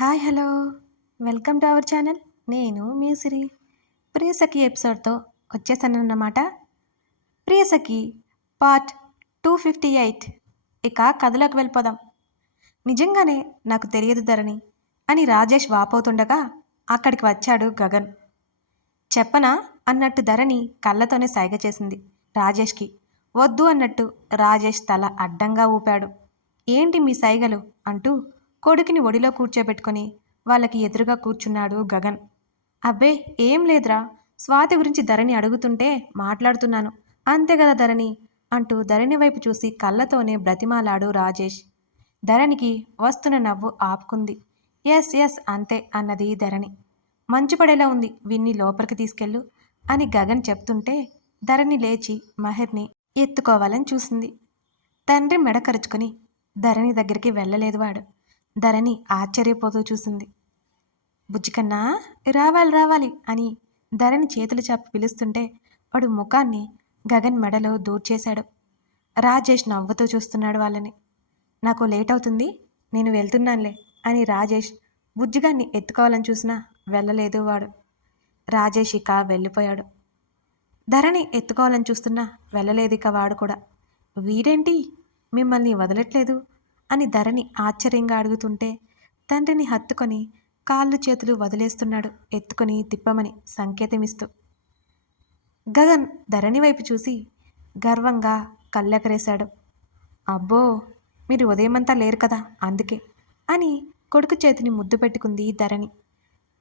Hi hello. Welcome to our channel. నేను మీ సిరి. ప్రియసఖి ఎపిసోడ్తో వచ్చేసానన్నమాట. Priyasakhi part two fifty eight. ఇక కథలోకి వెళ్ళిపోదాం. నిజంగానే నాకు తెలియదు ధరణి అని రాజేష్ వాపోతుండగా అక్కడికి వచ్చాడు గగన్. చెప్పనా అన్నట్టు ధరణి కళ్ళతోనే సైగ చేసింది రాజేష్కి. వద్దు అన్నట్టు రాజేష్ తల అడ్డంగా ఊపాడు. ఏంటి మీ సైగలు? అంటూ కొడుకుని ఒడిలో కూర్చోబెట్టుకొని వాళ్ళకి ఎదురుగా కూర్చున్నాడు గగన్. అబ్బే ఏం లేదురా. స్వాతి గురించి ధరణి అడుగుతుంటే మాట్లాడుతున్నాను. అంతే కదా ధరణి అంటూ ధరణి వైపు చూసి కళ్ళతోనే బ్రతిమాలాడు రాజేష్. ధరణికి వస్తున్న నవ్వు ఆపుకుంది. ఎస్ ఎస్ అంతే అన్నది ధరణి. మంచు పడేలా ఉంది విన్ని లోపలికి తీసుకెళ్ళు అని గగన్ చెప్తుంటే ధరణి లేచి మహిర్ని ఎత్తుకోవాలని చూసింది. తండ్రి మెడ కరుచుకొని ధరణి దగ్గరికి వెళ్ళలేదు వాడు. ధరణి ఆశ్చర్యపోతూ చూసింది. బుజ్జికన్నా రావాలి రావాలి అని ధరణి చేతులు చాపి పిలుస్తుంటే వాడు ముఖాన్ని గగన్ మెడలో దూర్చేశాడు రాజేష్ నవ్వుతూ చూస్తున్నాడు వాళ్ళని. నాకు లేట్ అవుతుంది నేను వెళ్తున్నానులే అని రాజేష్ బుజ్జిగాన్ని ఎత్తుకోవాలని చూసినా వెళ్ళలేదు వాడు. రాజేష్ ఇక వెళ్ళిపోయాడు. ధరణి ఎత్తుకోవాలని చూస్తున్నా వెళ్ళలేదు ఇక వాడు కూడా. వీడేంటి? మిమ్మల్ని వదలట్లేదు. అని ధరణి ఆశ్చర్యంగా అడుగుతుంటే తండ్రిని హత్తుకొని కాళ్ళు చేతులు వదిలేస్తున్నాడు. ఎత్తుకొని తిప్పమని సంకేతమిస్తూ. గగన్ ధరణి వైపు చూసి గర్వంగా కళ్ళెకరేశాడు అబ్బో మీరు ఉదయమంతా లేరు కదా అందుకే అని కొడుకు చేతిని ముద్దు పెట్టుకుంది ధరణి.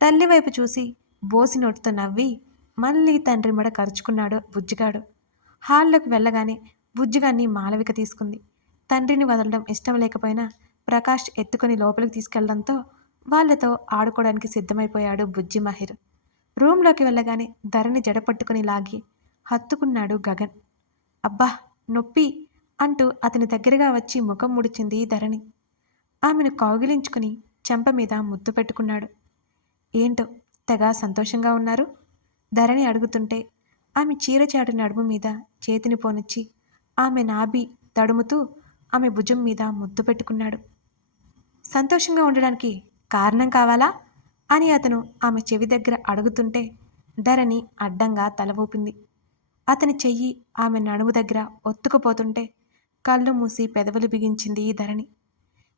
తల్లి వైపు చూసి బోసి నోటితో నవ్వి మళ్ళీ తండ్రి మెడ కరుచుకున్నాడు బుజ్జిగాడు. హాల్లోకి వెళ్ళగానే బుజ్జిగాన్ని మాలవిక తీసుకుంది. తండ్రిని వదలడం ఇష్టం లేకపోయినా ప్రకాష్ ఎత్తుకొని లోపలికి తీసుకెళ్ళడంతో వాళ్ళతో ఆడుకోవడానికి సిద్ధమైపోయాడు బుజ్జి మహిర్. రూమ్లోకి వెళ్ళగానే ధరణి జడపట్టుకుని లాగి హత్తుకున్నాడు గగన్. అబ్బా నొప్పి! అంటూ అతని దగ్గరగా వచ్చి ముఖం ముడిచింది ధరణి. ఆమెను కౌగిలించుకుని చెంప మీద ముద్దు పెట్టుకున్నాడు. ఏంటో తెగ సంతోషంగా ఉన్నారు? ధరణి అడుగుతుంటే ఆమె చీరచాటు నడుము మీద చేతిని పోనిచ్చి ఆమె నాభి తడుముతూ ఆమె భుజం మీద ముద్దు పెట్టుకున్నాడు. సంతోషంగా ఉండడానికి కారణం కావాలా? అని అతను ఆమె చెవి దగ్గర అడుగుతుంటే ధరణి అడ్డంగా తల ఊపింది. అతని చెయ్యి ఆమె నడుము దగ్గర ఒత్తుకుపోతుంటే కళ్ళు మూసి పెదవులు బిగించింది ఈ ధరణి.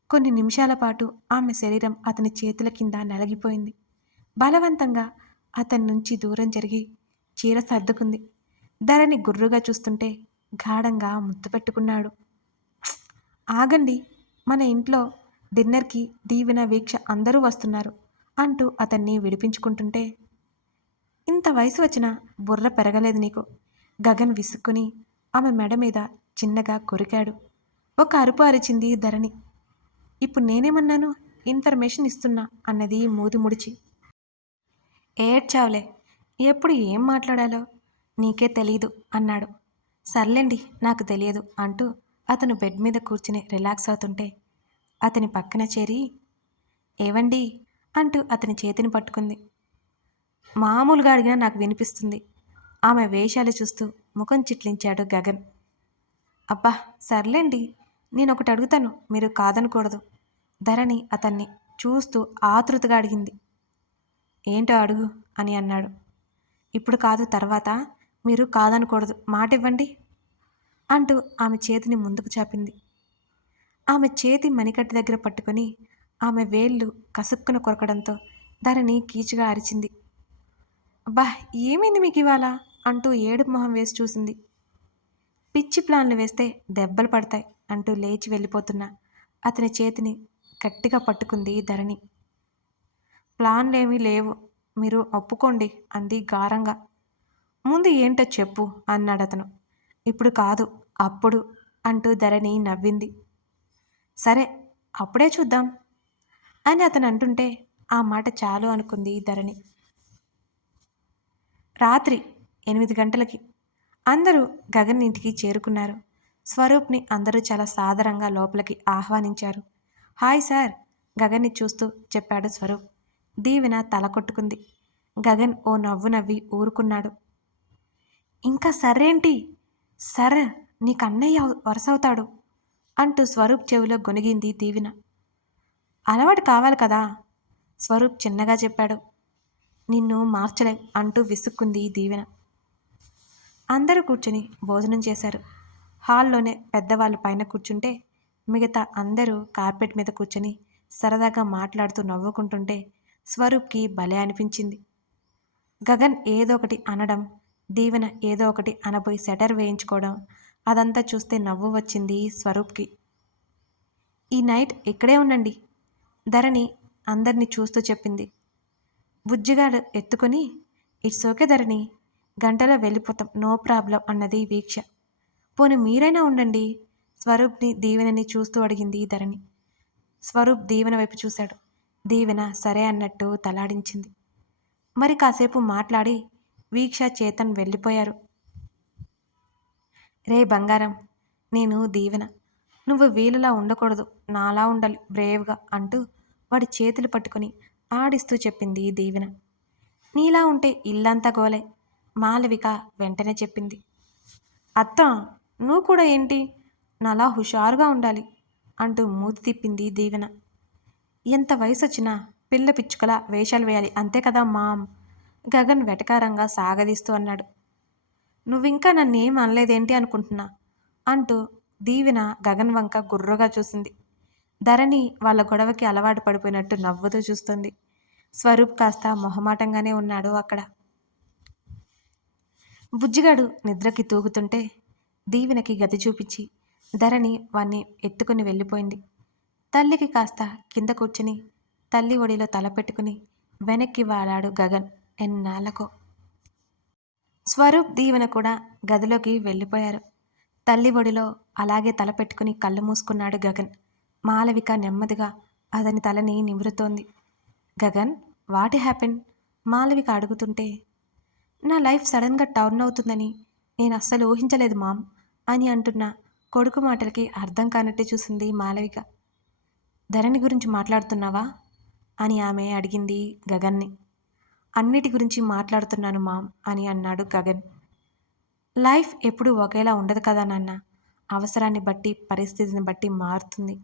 కొన్ని నిమిషాల పాటు ఆమె శరీరం అతని చేతుల కింద నలిగిపోయింది. బలవంతంగా అతని నుంచి దూరం జరిగి చీర సర్దుకుంది. ధరణి గుర్రుగా చూస్తుంటే గాఢంగా ముద్దు పెట్టుకున్నాడు. ఆగండి మన ఇంట్లో డిన్నర్కి దీవెన వీక్ష అందరూ వస్తున్నారు అంటూ అతన్ని విడిపించుకుంటుంటే ఇంత వయసు వచ్చినా బుర్ర పెరగలేదు నీకు. గగన్ విసుక్కుని ఆమె మెడ మీద చిన్నగా కొరికాడు. ఒక అరుపు అరిచింది ధరణి. ఇప్పుడు నేనేమన్నాను? ఇన్ఫర్మేషన్ ఇస్తున్నా అన్నది మూది ముడిచి. ఏడ్చావులే ఎప్పుడు ఏం మాట్లాడాలో నీకే తెలీదు అన్నాడు. సర్లేండి నాకు తెలియదు అంటూ అతను బెడ్ మీద కూర్చుని రిలాక్స్ అవుతుంటే అతని పక్కన చేరి ఏవండి? అంటూ అతని చేతిని పట్టుకుంది. మామూలుగా అడిగినా నాకు వినిపిస్తుంది. ఆమె వేషాలు చూస్తూ ముఖం చిట్లించాడు గగన్. అబ్బా సర్లేండి నేను ఒకటి అడుగుతాను మీరు కాదనకూడదు. ధరణి అతన్ని చూస్తూ ఆతృతగా అడిగింది. ఏంటో అడుగు అని అన్నాడు. ఇప్పుడు కాదు తర్వాత. మీరు కాదనకూడదు. మాట ఇవ్వండి అంటూ ఆమె చేతిని ముందుకు చాపింది. ఆమె చేతి మణికట్టు దగ్గర పట్టుకొని ఆమె వేళ్ళు కసుక్కున కొరకడంతో ధరణి కీచుగా అరిచింది. అబ్బా ఏమైంది మీకు ఇవాళ? అంటూ ఏడు మొహం వేసి చూసింది. పిచ్చి ప్లాన్లు వేస్తే దెబ్బలు పడతాయి అంటూ లేచి వెళ్ళిపోతున్న అతని చేతిని గట్టిగా పట్టుకుంది ధరణి. ప్లాన్లేమీ లేవు. మీరు ఒప్పుకోండి అంది గారంగా. ముందు ఏంటో చెప్పు అన్నాడు అతను ఇప్పుడు కాదు అప్పుడు అంటూ ధరణి నవ్వింది. సరే అప్పుడే చూద్దాం అని అతను అంటుంటే ఆ మాట చాలు అనుకుంది ధరణి. రాత్రి ఎనిమిది గంటలకి అందరూ గగన్ ఇంటికి చేరుకున్నారు. స్వరూప్ని అందరూ చాలా సాదరంగా లోపలికి ఆహ్వానించారు. హాయ్ సార్ గగన్ని చూస్తూ చెప్పాడు స్వరూప్. దీవెన తల కొట్టుకుంది. గగన్ ఓ నవ్వు నవ్వి ఊరుకున్నాడు. ఇంకా సర్రేంటి? సర్ నీకు అన్నయ్య వరసవుతాడు అంటూ స్వరూప్ చెవిలో గొనిగింది దీవెన. అలవాటు కావాలి కదా? స్వరూప్ చిన్నగా చెప్పాడు. నిన్ను మార్చలేం అంటూ విసుక్కుంది దీవెన. అందరూ కూర్చుని భోజనం చేశారు. హాల్లోనే పెద్దవాళ్ళు పైన కూర్చుంటే మిగతా అందరూ కార్పెట్ మీద కూర్చొని సరదాగా మాట్లాడుతూ నవ్వుకుంటుంటే స్వరూప్కి భలే అనిపించింది. గగన్ ఏదో ఒకటి అనడం దీవెన ఏదో ఒకటి అనబోయి సెటర్ వేయించుకోవడం అదంతా చూస్తే నవ్వు వచ్చింది స్వరూప్కి. ఈ నైట్ ఇక్కడే ఉండండి ధరణి అందరినీ చూస్తూ చెప్పింది. బుజ్జిగాడు ఎత్తుకొని ఇట్స్ ఓకే ధరణి గంటలో వెళ్ళిపోతాం నో ప్రాబ్లం అన్నది వీక్ష. పోనీ మీరైనా ఉండండి స్వరూప్ని దీవెనని చూస్తూ అడిగింది ధరణి. స్వరూప్ దీవెన వైపు చూశాడు. దీవెన సరే అన్నట్టు తలాడించింది. మరి కాసేపు మాట్లాడి వీక్ష చేతన్ వెళ్ళిపోయారు. రే బంగారం నేను దీవెన. నువ్వు వీలులా ఉండకూడదు నాలా ఉండాలి బ్రేవ్గా అంటూ వాడి చేతులు పట్టుకొని ఆడిస్తూ చెప్పింది దీవెన. నీలా ఉంటే ఇల్లంతా గోలే మాలవిక వెంటనే చెప్పింది. అత్త నువ్వు కూడా ఏంటి? నాలా హుషారుగా ఉండాలి అంటూ మూతి తిప్పింది దీవెన. ఎంత వయసు వచ్చినా పిల్ల పిచ్చుకలా వేషాలు వేయాలి అంతే కదా మామ్. గగన్ వెటకారంగా సాగదీస్తూ అన్నాడు. నువ్వింకా నన్నేం అనలేదేంటి అనుకుంటున్నా? అంటూ దీవెన గగన్ వంక గుర్రుగా చూసింది. ధరణి వాళ్ళ గొడవకి అలవాటు పడిపోయినట్టు నవ్వుతూ చూస్తుంది. స్వరూప్ కాస్త మొహమాటంగానే ఉన్నాడు అక్కడ. బుజ్జిగాడు నిద్రకి తూగుతుంటే దీవెనకి గది చూపించి ధరణి వాణ్ణి ఎత్తుకుని వెళ్ళిపోయింది. తల్లికి కాస్త కింద కూర్చుని తల్లి ఒడిలో తల పెట్టుకుని వెనక్కి వాడాడు గగన్. ఎన్నాళ్ళకో. స్వరూప్ దీవెన కూడా గదిలోకి వెళ్ళిపోయారు. తల్లి ఒడిలో అలాగే తల పెట్టుకుని కళ్ళు మూసుకున్నాడు గగన్. మాలవిక నెమ్మదిగా అతని తలని నిమురుతోంది. గగన్ వాట్ హ్యాపెన్ మాలవిక అడుగుతుంటే నా లైఫ్ సడన్గా టర్న్ అవుతుందని నేను అస్సలు ఊహించలేదు మామ్ అని అంటున్న కొడుకు మాటలకి అర్థం కానట్టే చూసింది మాలవిక. ధరణి గురించి మాట్లాడుతున్నావా? అని ఆమె అడిగింది గగన్ని. అన్నిటి గురించి మాట్లాడుతున్నాను మామ్ అని అన్నాడు గగన్. లైఫ్ ఎప్పుడూ ఒకేలా ఉండదు కదా నాన్న? అవసరాన్ని బట్టి పరిస్థితిని బట్టి మారుతుంది.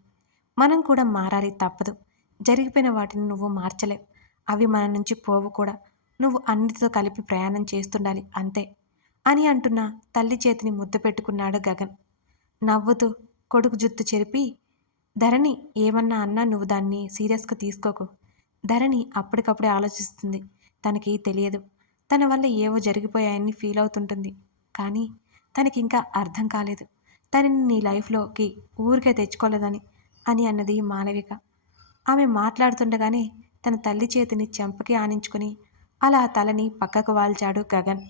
మనం కూడా మారాలి తప్పదు. జరిగిపోయిన వాటిని నువ్వు మార్చలేవు. అవి మన నుంచి పోవు కూడా. నువ్వు అన్నిటితో కలిపి ప్రయాణం చేస్తుండాలి అంతే అని అంటున్న తల్లి చేతిని ముద్దు పెట్టుకున్నాడు గగన్. నవ్వుతూ కొడుకు జుత్తు చెరిపి ధరణి ఏమన్నా అన్నా నువ్వు దాన్ని సీరియస్గా తీసుకోకు. ధరణి అప్పటికప్పుడే ఆలోచిస్తుంది. తనకి తెలియదు. తన వల్ల ఏవో జరిగిపోయాయని ఫీల్ అవుతుంటుంది. కానీ తనకి ఇంకా అర్థం కాలేదు. తనని నీ లైఫ్లోకి ఊరికే తెచ్చుకోలేదని అని అన్నది మాలవిక ఆమె మాట్లాడుతుండగానే తన తల్లి చేతిని చెంపకి ఆనించుకుని అలా తలని పక్కకు వాల్చాడు గగన్.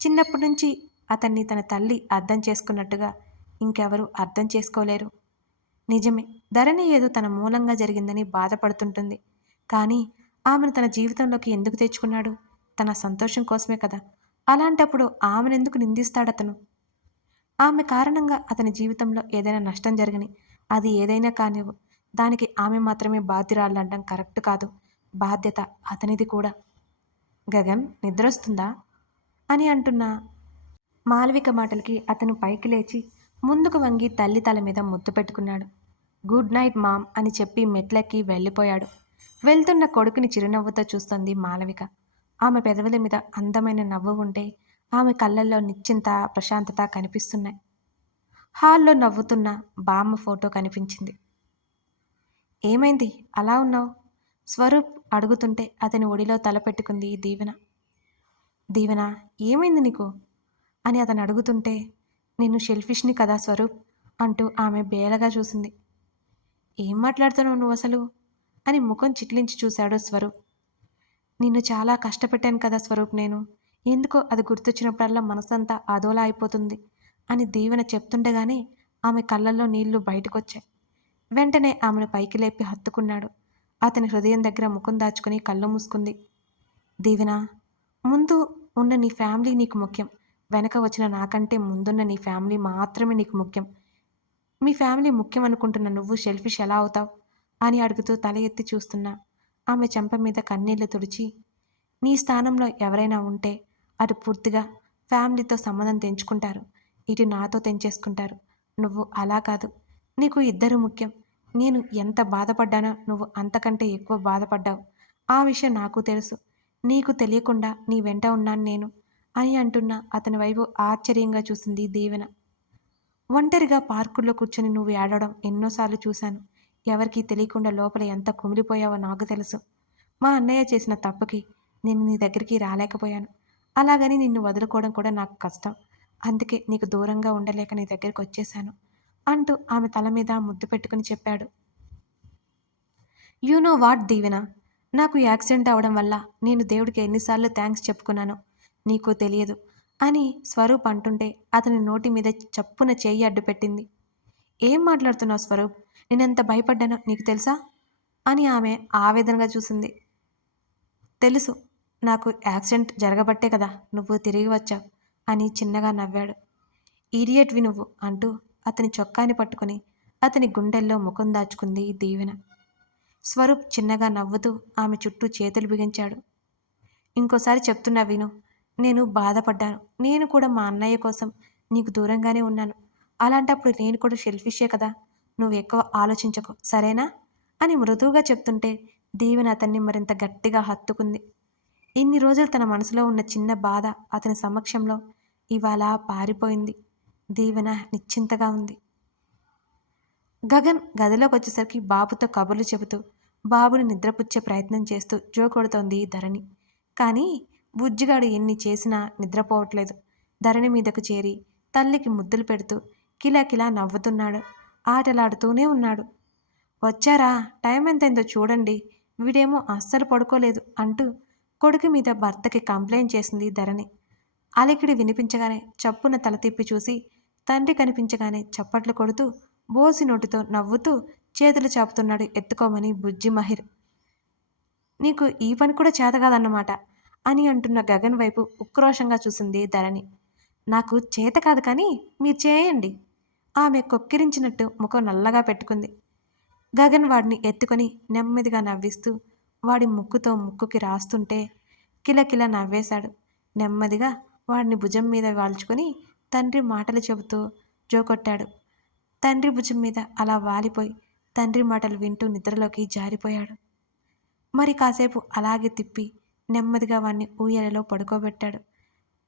చిన్నప్పటి నుంచి అతన్ని తన తల్లి అర్థం చేసుకున్నట్టుగా ఇంకెవరు అర్థం చేసుకోలేరు. నిజమే ధరణి ఏదో తన మూలంగా జరిగిందని బాధపడుతుంటుంది. కానీ ఆమెను తన జీవితంలోకి ఎందుకు తెచ్చుకున్నాడు? తన సంతోషం కోసమే కదా. అలాంటప్పుడు ఆమెనెందుకు నిందిస్తాడతను? ఆమె కారణంగా అతని జీవితంలో ఏదైనా నష్టం జరగని అది ఏదైనా కానివ్వు. దానికి ఆమె మాత్రమే బాధ్యురాలండం కరెక్ట్ కాదు. బాధ్యత అతనిది కూడా. గగన్ నిద్రొస్తుందా? అని అంటున్న. మాలవిక మాటలకి అతను పైకి లేచి ముందుకు వంగి తల్లి తల మీద ముద్దు పెట్టుకున్నాడు. గుడ్ నైట్ మామ్ అని చెప్పి మెట్లెక్కి వెళ్ళిపోయాడు. వెళ్తున్న కొడుకుని చిరునవ్వుతో చూస్తుంది మాలవిక. ఆమె పెదవుల మీద అందమైన నవ్వు ఉంటే ఆమె కళ్ళల్లో నిశ్చింత ప్రశాంతత కనిపిస్తున్నాయి. హాల్లో నవ్వుతున్న బామ్మ ఫోటో కనిపించింది. ఏమైంది? అలా ఉన్నావు? స్వరూప్ అడుగుతుంటే అతని ఒడిలో తల పెట్టుకుంది దీవెన. దీవెన ఏమైంది నీకు? అని అతను అడుగుతుంటే నేను షెల్ఫిష్ని కదా స్వరూప్? అంటూ ఆమె బేలగా చూసింది. ఏం మాట్లాడుతున్నావు నువ్వు అసలు? అని ముఖం చిట్లించి చూశాడు స్వరూప్. నిన్ను చాలా కష్టపెట్టాను కదా స్వరూప్ నేను. ఎందుకో అది గుర్తొచ్చినప్పుడల్లా మనసంతా అదోలా అయిపోతుంది అని దీవెన చెప్తుండగానే ఆమె కళ్ళల్లో నీళ్ళు బయటకొచ్చాయి. వెంటనే ఆమెను పైకి లేపి హత్తుకున్నాడు. అతని హృదయం దగ్గర ముఖం దాచుకుని కళ్ళు మూసుకుంది. దీవెన ముందు ఉన్న నీ ఫ్యామిలీ నీకు ముఖ్యం. వెనక వచ్చిన నాకంటే ముందున్న నీ ఫ్యామిలీ మాత్రమే నీకు ముఖ్యం. మీ ఫ్యామిలీ ముఖ్యం అనుకుంటున్న నువ్వు షెల్ఫిష్ ఎలా అవుతావు? అని అడుగుతూ తల ఎత్తి చూస్తున్నా. ఆమె చెంప మీద కన్నీళ్ళు తుడిచి నీ స్థానంలో ఎవరైనా ఉంటే అటు పూర్తిగా ఫ్యామిలీతో సంబంధం తెంచుకుంటారు. ఇటు నాతో తెంచేసుకుంటారు. నువ్వు అలా కాదు. నీకు ఇద్దరు ముఖ్యం. నేను ఎంత బాధపడ్డానో నువ్వు అంతకంటే ఎక్కువ బాధపడ్డావు. ఆ విషయం నాకు తెలుసు. నీకు తెలియకుండా నీ వెంట ఉన్నాను నేను అని అంటున్న అతని వైపు ఆశ్చర్యంగా చూసింది దీవెన. ఒంటరిగా పార్కుల్లో కూర్చొని నువ్వు ఏడవడం ఎన్నోసార్లు చూశాను. ఎవరికీ తెలియకుండా లోపల ఎంత కుమిలిపోయావో నాకు తెలుసు. మా అన్నయ్య చేసిన తప్పుకి నేను నీ దగ్గరికి రాలేకపోయాను. అలాగని నిన్ను వదులుకోవడం కూడా నాకు కష్టం. అందుకే నీకు దూరంగా ఉండలేక నీ దగ్గరికి వచ్చేశాను అంటూ ఆమె తల మీద ముద్దు పెట్టుకుని చెప్పాడు. యు నో వాట్ దీవెన. నాకు యాక్సిడెంట్ అవడం వల్ల నేను దేవుడికి ఎన్నిసార్లు థ్యాంక్స్ చెప్పుకున్నాను. నీకు తెలియదు అని స్వరూప్ అంటుంటే అతని నోటి మీద చప్పున చేయి అడ్డు పెట్టింది ఏం మాట్లాడుతున్నావు స్వరూప్? నేనెంత భయపడ్డానో నీకు తెలుసా? అని ఆమె ఆవేదనగా చూసింది. తెలుసు నాకు యాక్సిడెంట్ జరగబట్టే కదా నువ్వు తిరిగి వచ్చావు అని చిన్నగా నవ్వాడు. ఈడియట్వి నువ్వు అంటూ అతని చొక్కాని పట్టుకుని అతని గుండెల్లో ముఖం దాచుకుంది దీవెన. స్వరూప్ చిన్నగా నవ్వుతూ ఆమె చుట్టూ చేతులు బిగించాడు. ఇంకోసారి చెప్తున్నా విను నేను బాధపడ్డాను. నేను కూడా మా అన్నయ్య కోసం నీకు దూరంగానే ఉన్నాను. అలాంటప్పుడు నేను కూడా షెల్ఫిషే కదా? నువ్వు ఎక్కువ ఆలోచించకు సరేనా? అని మృదువుగా చెప్తుంటే దీవెన అతన్ని మరింత గట్టిగా హత్తుకుంది. ఇన్ని రోజులు తన మనసులో ఉన్న చిన్న బాధ అతని సమక్షంలో ఇవాళ పారిపోయింది. దీవెన నిశ్చింతగా ఉంది. గగన్ గదిలోకి వచ్చేసరికి బాబుతో కబుర్లు చెబుతూ బాబుని నిద్రపుచ్చే ప్రయత్నం చేస్తూ జోకొడుతోంది ధరణి. కానీ బుజ్జిగాడు ఎన్ని చేసినా నిద్రపోవట్లేదు. ధరణి మీదకు చేరి తల్లికి ముద్దులు పెడుతూ కిలాకిలా నవ్వుతున్నాడు. ఆటలాడుతూనే ఉన్నాడు. వచ్చారా? టైం ఎంతైందో చూడండి. వీడేమో అస్సలు పడుకోలేదు అంటూ కొడుకు మీద భర్తకి కంప్లైంట్ చేసింది ధరణి. అలికిడి వినిపించగానే చప్పున తల తిప్పి చూసి తండ్రి కనిపించగానే చప్పట్లు కొడుతూ బోసి నోటితో నవ్వుతూ చేతులు చాపుతున్నాడు ఎత్తుకోమని బుజ్జి మహిర్ నీకు ఈ పని కూడా చేత కాదన్నమాట అని అంటున్న గగన్ వైపు ఉక్రోషంగా చూసింది ధరణి. నాకు చేత కాదు కానీ మీరు చేయండి ఆమె కొక్కిరించినట్టు ముఖం నల్లగా పెట్టుకుంది. గగన్ వాడిని ఎత్తుకొని నెమ్మదిగా నవ్విస్తూ వాడి ముక్కుతో ముక్కుకి రాస్తుంటే కిలకిల నవ్వేశాడు. నెమ్మదిగా వాడిని భుజం మీద వాల్చుకొని తండ్రి మాటలు చెబుతూ జోకొట్టాడు. తండ్రి భుజం మీద అలా వాలిపోయి తండ్రి మాటలు వింటూ నిద్రలోకి జారిపోయాడు. మరి కాసేపు అలాగే తిప్పి నెమ్మదిగా వాణ్ణి ఊయలలో పడుకోబెట్టాడు.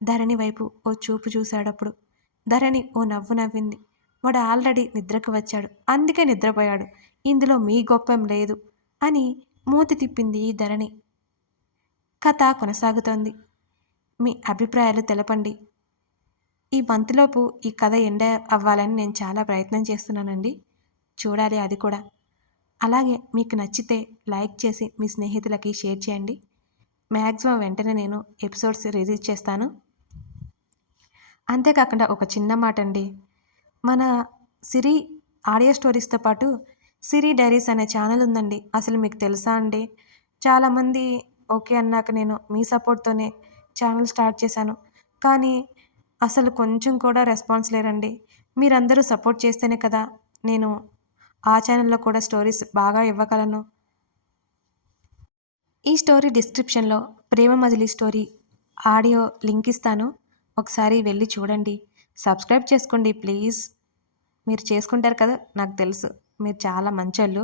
ధరణి వైపు ఓ చూపు చూశాడప్పుడు ధరణి ఓ నవ్వు నవ్వింది. వాడు ఆల్రెడీ నిద్రకు వచ్చాడు. అందుకే నిద్రపోయాడు. ఇందులో మీ గొప్పం లేదు అని మూతి తిప్పింది ధరణి. కథ కొనసాగుతోంది. మీ అభిప్రాయాలు తెలపండి. ఈ మంత్లోపు ఈ కథ ఎండ అవ్వాలని నేను చాలా ప్రయత్నం చేస్తున్నానండి. చూడాలి అది కూడా. అలాగే మీకు నచ్చితే లైక్ చేసి మీ స్నేహితులకి షేర్ చేయండి. మ్యాక్సిమం వెంటనే నేను ఎపిసోడ్స్ రిలీజ్ చేస్తాను. అంతేకాకుండా ఒక చిన్న మాట అండి మన సిరి ఆడియో స్టోరీస్తో పాటు సిరి డైరీస్ అనే ఛానల్ ఉందండి. అసలు మీకు తెలుసా అండి? చాలామంది ఓకే అన్నాక నేను మీ సపోర్ట్తోనే ఛానల్ స్టార్ట్ చేశాను. కానీ అసలు కొంచెం కూడా రెస్పాన్స్ లేరండి. మీరందరూ సపోర్ట్ చేస్తేనే కదా నేను ఆ ఛానల్లో కూడా స్టోరీస్ బాగా ఇవ్వగలను. ఈ స్టోరీ డిస్క్రిప్షన్లో Prema Majili story audio link ఇస్తాను. ఒకసారి వెళ్ళి చూడండి. సబ్స్క్రైబ్ చేసుకోండి ప్లీజ్. మీరు చేసుకుంటారు కదా నాకు తెలుసు. మీరు చాలా మంచోళ్ళు.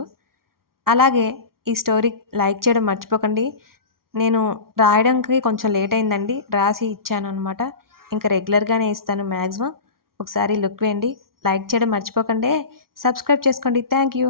అలాగే ఈ స్టోరీ లైక్ చేయడం మర్చిపోకండి. నేను రాయడానికి కొంచెం లేట్ అయిందండి రాసి ఇచ్చాను అనమాట ఇంకా రెగ్యులర్గానే ఇస్తాను మ్యాక్సిమం ఒకసారి లుక్ వేయండి. లైక్ చేయడం మర్చిపోకండి. సబ్స్క్రైబ్ చేసుకోండి. Thank you.